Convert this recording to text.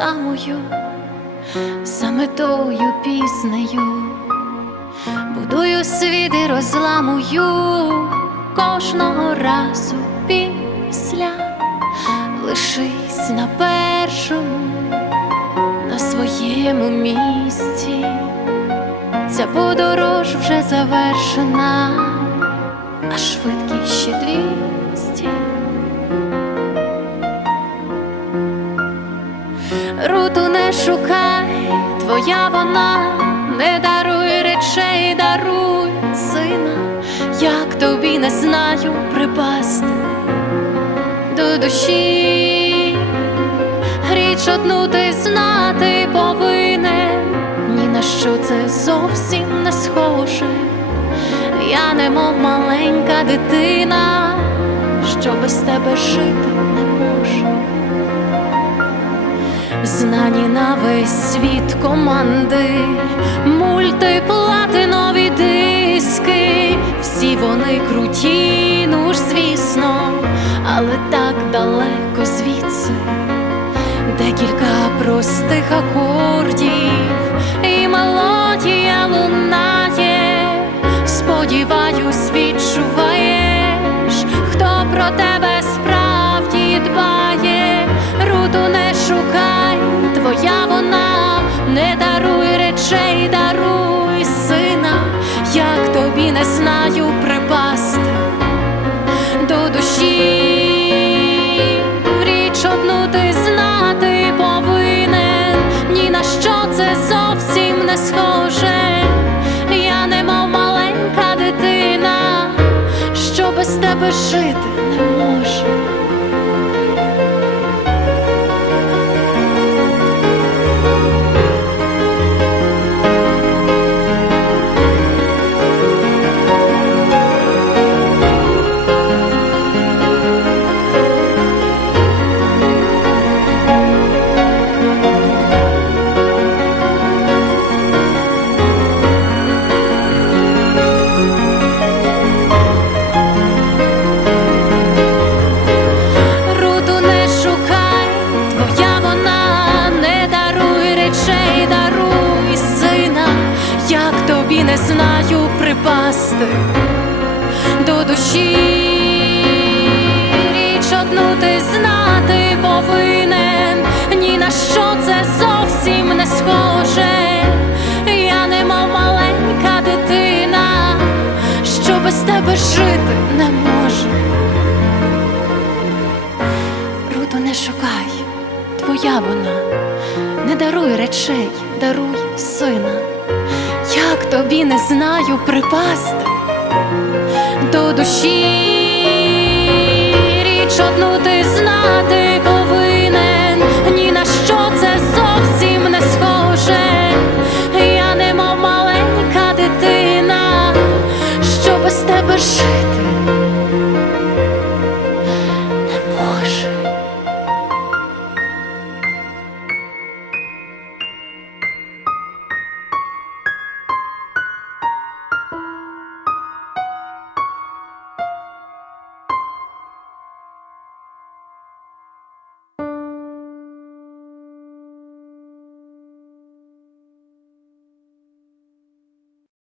самою, за метою піснею, будую світ і розламую кожного разу після, лишись на першому, на своєму місці. Ця подорож вже завершена, а швидкість ще двісті. Руту не шукай, твоя вона, не даруй речей, даруй сина, як тобі не знаю припасти до душі, річ одну ти знати повинен, ні на що це зовсім не схоже. Я немов маленька дитина, що без тебе жити не Знані на весь світ команди, мультиплатинові диски, всі вони круті, ну ж звісно, але так далеко звідси, декілька простих акордів, не даруй речей, даруй сина, як тобі не знаю припасти до душі. Річ одну ти знати повинен, ні на що це зовсім не схоже. Я немов маленька дитина, що без тебе жити не може. Душі. Річ одну ти знати повинен, ні на що це зовсім не схоже. Я немов маленька дитина, що без тебе жити не може. Руту не шукай, твоя вона, не даруй речей, даруй сина, як тобі не знаю припасти до душі, річ одну ти знати